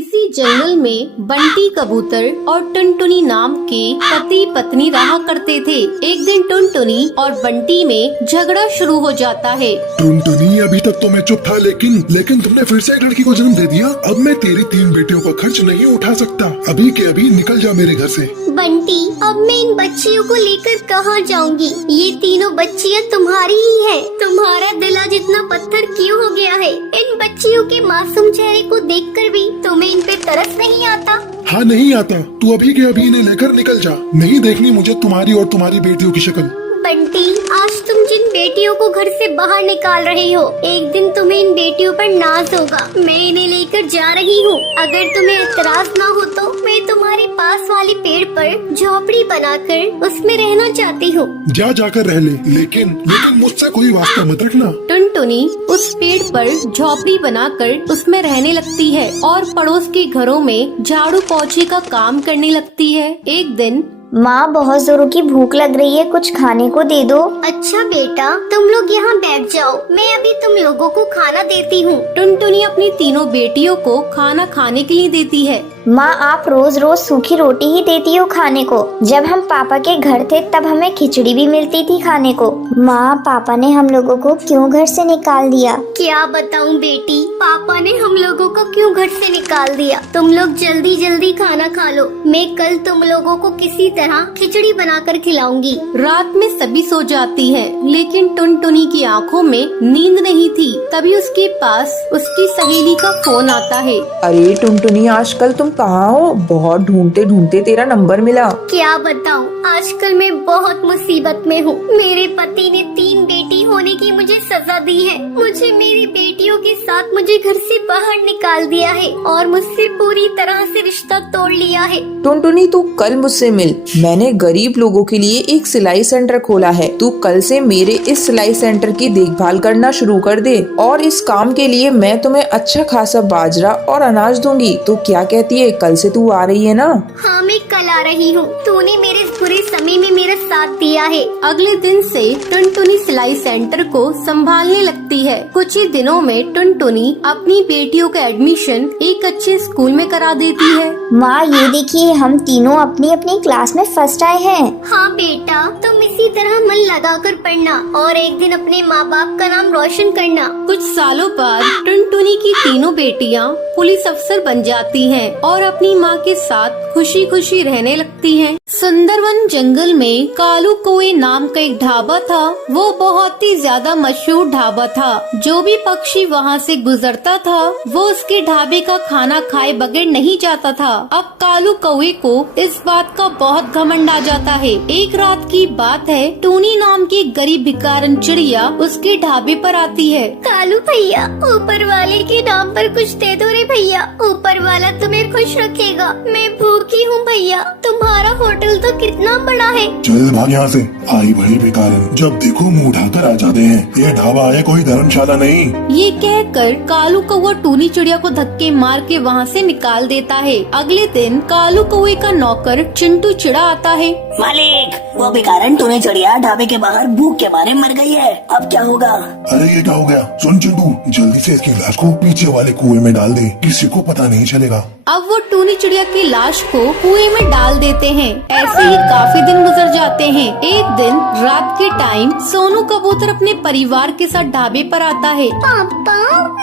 किसी जंगल में बंटी कबूतर और टुनटुनी नाम के पति पत्नी रहा करते थे। एक दिन टुनटुनी और बंटी में झगड़ा शुरू हो जाता है। टुनटुनी, अभी तक तो मैं चुप था, लेकिन तुमने फिर से एक लड़की को जन्म दे दिया। अब मैं तेरी 3 बेटियों का खर्च नहीं उठा सकता। अभी के अभी निकल जा मेरे घर से। बंटी, अब मैं इन बच्चियों को लेकर कहाँ जाऊँगी? ये तीनों बच्चियाँ तुम्हारी ही है। तुम्हारा दिल आज इतना पत्थर क्यों हो गया है? इन बच्चियों के मासूम चेहरे को देखकर भी तुम्हें इन पे तरस नहीं आता? हाँ, नहीं आता। तू अभी के अभी इन्हें लेकर निकल जा। नहीं देखनी मुझे तुम्हारी और तुम्हारी बेटियों की शक्ल। बंटी, आज तुम जिन बेटियों को घर से बाहर निकाल रहे हो, एक दिन तुम्हें इन बेटियों पर नाज होगा। मैं इन्हें लेकर जा रही हूँ। अगर तुम्हें एतराज ना हो तो मैं तुम्हारे पास वाले पेड़ पर झोपड़ी बनाकर उसमें रहना चाहती हूँ। जाकर रह ले, लेकिन मुझसे कोई वास्ता मत रखना। टुनटुनी उस पेड़ पर झोपड़ी बनाकर उसमें रहने लगती है और पड़ोस के घरों में झाड़ू पोछे का काम करने लगती है। एक दिन, माँ, बहुत जोरों की भूख लग रही है, कुछ खाने को दे दो। अच्छा बेटा, तुम लोग यहाँ बैठ जाओ, मैं अभी तुम लोगों को खाना देती हूँ। टुनटुनी अपनी तीनों बेटियों को खाना खाने के लिए देती है। माँ, आप रोज रोज सूखी रोटी ही देती हो खाने को। जब हम पापा के घर थे तब हमें खिचड़ी भी मिलती थी खाने को। माँ, पापा ने हम लोगों को क्यों घर से निकाल दिया? क्या बताऊँ बेटी, पापा ने हम लोगों को क्यों घर से निकाल दिया? तुम लोग जल्दी जल्दी खाना खा लो। मैं कल तुम लोगों को किसी तरह खिचड़ी बनाकर खिलाऊंगी। रात में सभी सो जाती हैं, लेकिन टुनटुनी की आंखों में नींद नहीं थी। तभी उसके पास उसकी सहेली का फोन आता है। अरे टुनटुनी, आजकल तुम कहाँ हो? बहुत ढूंढते ढूंढते तेरा नंबर मिला। क्या बताऊँ, आजकल मैं बहुत मुसीबत में हूँ। मेरे पति ने 3 बेटी होने की मुझे सजा दी है। मुझे मेरी बेटियों के साथ मुझे घर से बाहर निकाल दिया है और मुझसे पूरी तरह से रिश्ता तोड़ लिया है। टुनटुनी, तू कल मुझसे मिल। मैंने गरीब लोगों के लिए एक सिलाई सेंटर खोला है। तू कल से मेरे इस सिलाई सेंटर की देखभाल करना शुरू कर दे और इस काम के लिए मैं तुम्हें अच्छा खासा बाजरा और अनाज दूंगी। तो क्या कहती है, कल से तू आ रही है ना? हाँ, मैं कल आ रही हूँ। तूने मेरे इस बुरे समय में मेरा साथ दिया है। अगले दिन से टुनटुनी सिलाई सेंटर को संभालने लगती है। कुछ ही दिनों में टुनटुनी अपनी बेटियों का एडमिशन एक अच्छे स्कूल में करा देती है। माँ, ये देखिए, हम तीनों अपनी अपनी क्लास में फर्स्ट आए हैं। हाँ बेटा, तुम इसी तरह मन लगाकर पढ़ना और एक दिन अपने माँ बाप का नाम रोशन करना। कुछ सालों बाद टुनटुनी की तीनों बेटियां पुलिस अफसर बन जाती हैं और अपनी माँ के साथ खुशी खुशी रहने लगती हैं। सुंदरवन जंगल में कालू कौवे नाम का एक ढाबा था। वो बहुत ही ज्यादा मशहूर ढाबा था। जो भी पक्षी वहाँ से गुजरता था वो उसके ढाबे का खाना खाए बगैर नहीं जाता था। अब कालू कौवे को इस बात का बहुत घमंड आ जाता है। एक रात की बात है, टूनी नाम की एक गरीब भिखारन चिड़िया उसके ढाबे पर आती है। कालू भैया, ऊपर वाले के नाम पर कुछ दे दो रे भैया। ऊपर वाला तुम्हें खुश रखेगा। मैं भूखी हूँ भैया। तुम्हारा होटल तो कितना बड़ा है। चल भाग यहाँ से, आई बड़ी बेकार। जब देखो मुँह उठाकर आ जाते हैं। ये ढाबा है, कोई धर्मशाला नहीं। ये कहकर कालू कौवा टूनी चिड़िया को धक्के मार के वहाँ से निकाल देता है। अगले दिन कालू कौवे का नौकर चिंटू चिड़ा आता है। मालिक, वो भिखारन टूनी चिड़िया ढाबे के बाहर भूख के मारे मर गई है। अब क्या होगा? अरे ये क्या हो गया? सुन चिंटू, जल्दी से इसकी लाश को पीछे वाले कुएं में डाल दे, किसी को पता नहीं चलेगा। अब वो टूनी चिड़िया की लाश को कुएं में डाल देते हैं। ऐसे ही काफी दिन गुजर जाते हैं। एक दिन रात के टाइम सोनू कबूतर अपने परिवार के साथ ढाबे पर आता है। पापा,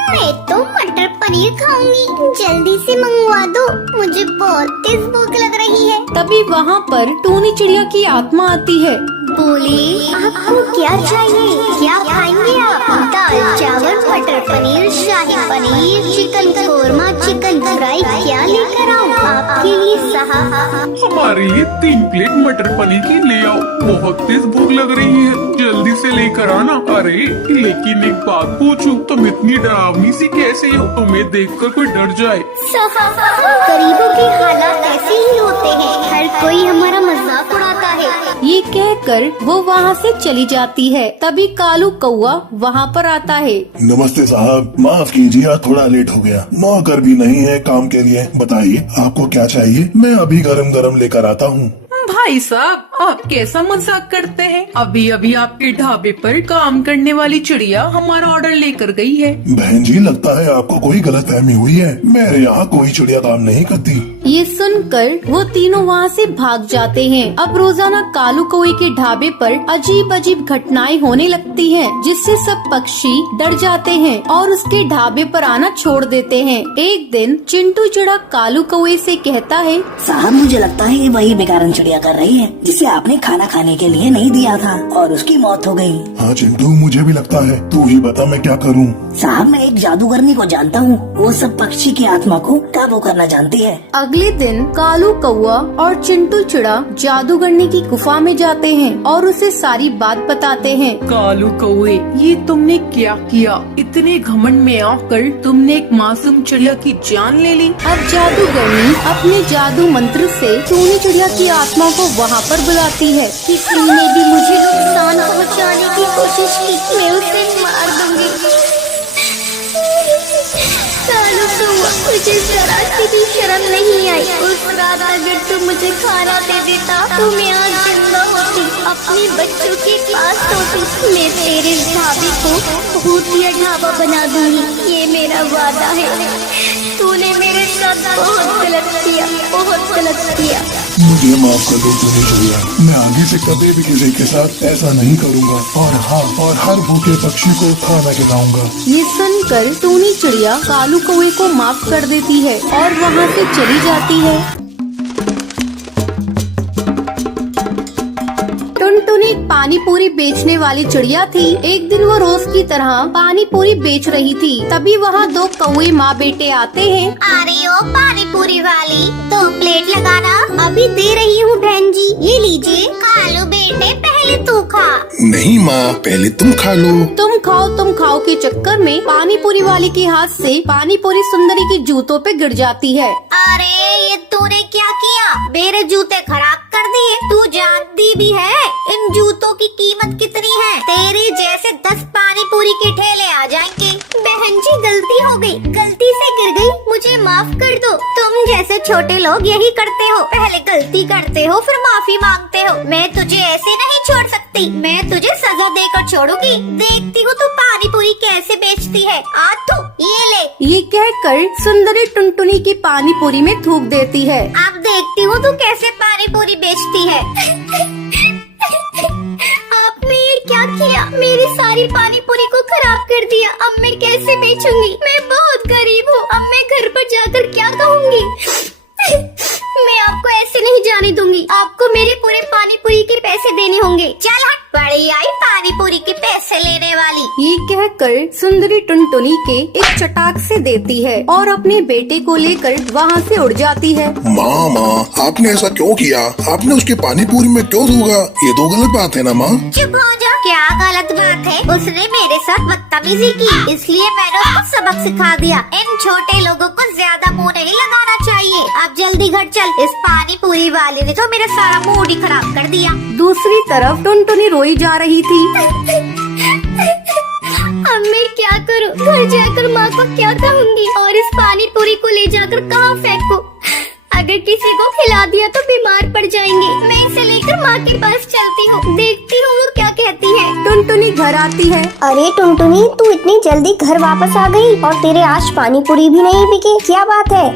मैं तो मटर पनीर खाऊंगी, जल्दी से मंगवा दो। मुझे बहुत तेज भूख लग रही है। तभी वहाँ पर टूनी चिड़िया की आत्मा आती है। बोले, आपको क्या चाहिए? क्या खाएंगे आप? दाल चावल, matar paneer, shahi paneer, chicken korma, chicken fry, क्या लेकर आऊँ आपके लिए साहब? हमारे लिए 3 प्लेट मटर पनीर की ले आओ। बहुत तेज भूख लग रही है, जल्दी से लेकर आना। अरे लेकिन एक बात पूछूं, तुम इतनी डरावनी सी कैसे हो? तुम्हें देखकर कोई डर जाए। गरीबों के हालात ऐसे ही होते हैं। हर कोई हमारा मजाक उड़ाता है। ये कहकर वो वहाँ से चली जाती है। तभी कालू कौवा वहाँ पर आता है। नमस्ते साहब, माफ कीजिए, थोड़ा लेट हो गया। नौकर भी नहीं है काम के लिए। बताइए आपको क्या चाहिए, मैं अभी गरम गरम लेकर आता हूँ। भाई साहब, आप कैसा मजाक करते हैं? अभी अभी आपके ढाबे पर काम करने वाली चिड़िया हमारा ऑर्डर लेकर गई है। बहन जी, लगता है आपको कोई गलतफहमी हुई है। मेरे यहाँ कोई चिड़िया काम नहीं करती। ये सुनकर वो तीनों वहाँ से भाग जाते हैं। अब रोजाना कालू कौवे के ढाबे पर अजीब अजीब घटनाएं होने लगती हैं, जिससे सब पक्षी डर जाते हैं और उसके ढाबे पर आना छोड़ देते हैं। एक दिन चिंटू चिड़ा कालू कौवे से कहता है, साहब मुझे लगता है ये वही बेकारन चिड़िया कर रही है जिसे आपने खाना खाने के लिए नहीं दिया था और उसकी मौत हो गई। हाँ चिंटू, मुझे भी लगता है। तू ही बता मैं क्या करूँ। साहब मैं एक जादूगरनी को जानता हूँ, वो सब पक्षी की आत्मा को काबू करना जानती है। अगले दिन कालू कौवा और चिंटू चिड़ा जादूगरनी की गुफा में जाते हैं और उसे सारी बात बताते हैं। कालू कौवे, ये तुमने क्या किया? इतने घमंड में आकर तुमने एक मासूम चिड़िया की जान ले ली। अब जादूगरनी अपने जादू मंत्र से टूनी चिड़िया की आत्मा को वहाँ पर बुलाती है। किसी ने भी मुझे नुकसान पहुँचाने की कोशिश की, मैं उसे मार दूंगी। कालू कौवा, मुझे जरा सी भी शर्म नहीं आई। उस रात अगर तू मुझे खाना दे देता तो मैं आज जिंदा होती, अपने बच्चों के पास होती। मैं तेरे ढाबे को भूतिया ढाबा बना दूंगी, ये मेरा वादा है। तूने मेरे साथ बहुत गलत किया, बहुत गलत किया। मुझे माफ कर दो टूनी चिड़िया, मैं आगे से कभी भी किसी के साथ ऐसा नहीं करूँगा। और हाँ, और हर भूखे पक्षी को खाना खिलाऊंगा। ये सुनकर टूनी चिड़िया कालू कौवे को माफ कर देती है और वहाँ से चली जाती है। टुनटुनी एक पानी पूरी बेचने वाली चिड़िया थी। एक दिन वो रोज की तरह पानी पूरी बेच रही थी। तभी वहाँ दो कौवे माँ बेटे आते हैं। अरे ओ पानी पूरी वाली, 2 प्लेट लगाना। अभी दे रही हूँ बहन जी, ये लीजिए। कालू बेटे पहले तू खा। नहीं माँ, पहले तुम खा लो। तुम खाओ के चक्कर में पानी पूरी वाली के हाथ से पानी पूरी सुंदरी के जूतों पे गिर जाती है। अरे ये तूने क्या किया? मेरे जूते खराब कर दिए। तू जानती भी है इन जूतों की कीमत कितनी है? तेरे जैसे 10 पानी पूरी के ठेले आ जाएंगे। बहन जी गलती हो गई, गलती से गिर गई, मुझे माफ कर दो। तुम जैसे छोटे लोग यही करते हो, पहले गलती करते हो फिर माफी मांगते हो। मैं तुझे ऐसे नहीं छोड़ सकती, मैं तुझे सजा देकर छोड़ूंगी। देखती हूँ तू पानी पूरी कैसे बेचती है। आ तू ये ले। ये कहकर सुंदरी टुनटुनी की पानी पूरी में थूक देती है। अब देखती हूँ तू कैसे पानी पूरी बेचती है। आपने ये क्या किया? मेरी सारी पानी पूरी को खराब कर दिया। अब मैं कैसे बेचूंगी? मैं बहुत गरीब हूँ, अब मैं घर पर जाकर क्या कहूँगी? मैं आपको ऐसे नहीं जाने दूंगी। आपको मेरे पूरे पानी पूरी के पैसे देने होंगे। चल हट, बड़ी आई पानी पूरी के पैसे लेने वाली। ये कहकर सुंदरी टुनटुनी के एक चटाक से देती है और अपने बेटे को लेकर वहाँ से उड़ जाती है। माँ, आपने ऐसा क्यों किया? आपने उसके पानी पूरी में क्यों धोगा? ये तो गलत बात है ना माँ। चुप हो जा। क्या गलत बात है? उसने मेरे साथ बदतमीजी की, इसलिए मैंने उसको सबक सिखा दिया। इन छोटे लोगों को ज्यादा मुँह नहीं लगाना चाहिए। अब जल्दी घर चल, इस पानी पूरी वाले ने तो मेरा सारा मूड ही खराब कर दिया। दूसरी तरफ टुनटुनी रोई जा रही थी। अब मैं क्या करूं? घर जाकर माँ को क्या कहूँगी? और इस पानी पूरी को ले जाकर कहाँ फेंकूं? अगर किसी को खिला दिया तो बीमार पड़ जाएंगे। मैं इसे लेकर माँ के पास चलती हूँ, देखती हूँ वो क्या कहती है। टुनटुनी घर आती है। अरे टुनटुनी, तू इतनी जल्दी घर वापस आ गई और तेरे आज पानी पूरी भी नहीं बिके, क्या बात है?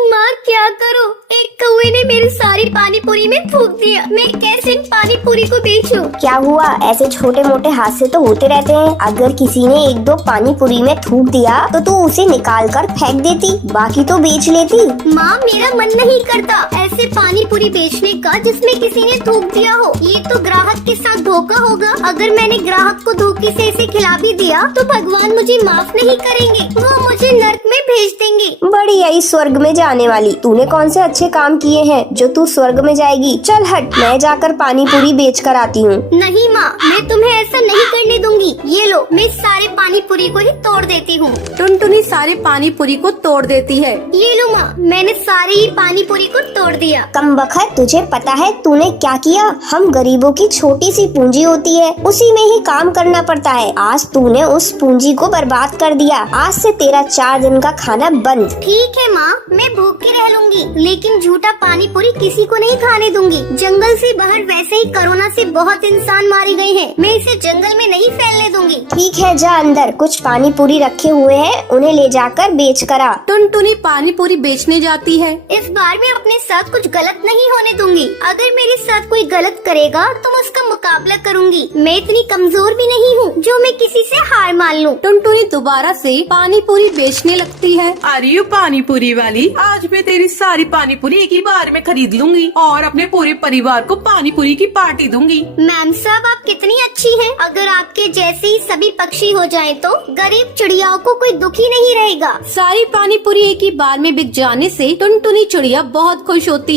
माँ क्या करूँ? एक कौवे ने मेरी सारी पानी पूरी में थूक दिया। मैं कैसे इन पानी पूरी को बेचूं? क्या हुआ? ऐसे छोटे मोटे हादसे तो होते रहते हैं। अगर किसी ने 1-2 पानी पूरी में थूक दिया तो तू उसे निकाल कर फेंक देती, बाकी तो बेच लेती। माँ मेरा मन नहीं करता ऐसे पानी पूरी बेचने का जिसमें किसी ने थूक दिया हो। ये तो ग्राहक के साथ धोखा होगा। अगर मैंने ग्राहक को धोखे से इसे खिला भी दिया तो भगवान मुझे माफ नहीं करेंगे, वो मुझे नर्क में भेज देंगे। बड़ी आई स्वर्ग में जाने वाली, तूने कौन से अच्छे काम किए हैं जो तू स्वर्ग में जाएगी? चल हट, मैं जाकर पानी पूरी बेच कर आती हूँ। नहीं माँ, मैं तुम्हें ऐसा नहीं करने दूंगी। ये लो, मैं सारे पानी पूरी को ही तोड़ देती हूँ। टुनटुनी सारे पानी पूरी को तोड़ देती है। ये लो माँ, मैंने सारे ही पानी पूरी को तोड़ दिया। कमबख्त, तुझे पता है तूने क्या किया? हम गरीबों की छोटी सी पूंजी होती है, उसी में ही काम करना पड़ता है। आज तूने उस पूंजी को बर्बाद कर दिया। आज से तेरा 4 दिन का खाना बंद। ठीक ठीक है माँ, मैं भूखी रह लूंगी, लेकिन झूठा पानी पूरी किसी को नहीं खाने दूंगी। जंगल से बाहर वैसे ही कोरोना से बहुत इंसान मारे गए हैं, मैं इसे जंगल में नहीं फैलने दूंगी। ठीक है, जा अंदर, कुछ पानी पूरी रखे हुए हैं, उन्हें ले जाकर बेच कर आ। टुनटुनी पानी पूरी बेचने जाती है। इस बार मैं अपने साथ कुछ गलत नहीं होने दूंगी। अगर मेरे साथ कोई गलत करेगा तो मैं उसका मुकाबला करूंगी। मैं इतनी कमजोर भी नहीं हूँ जो मैं किसी से हार मान लूँ। टुनटुनी दोबारा से पानी पूरी बेचने लगती है। अरे यू पानी पूरी वाली, आज मैं तेरी सारी पानी पूरी एक ही बार में खरीद लूंगी और अपने पूरे परिवार को पानी पूरी की पार्टी दूंगी। मैम साहब, आप कितनी अच्छी हैं। अगर आपके जैसे ही सभी पक्षी हो जाएं तो गरीब चिड़ियाओं को कोई दुखी नहीं रहेगा। सारी पानी पूरी एक ही बार में बिक जाने से टुनटुनी चिड़िया बहुत खुश होती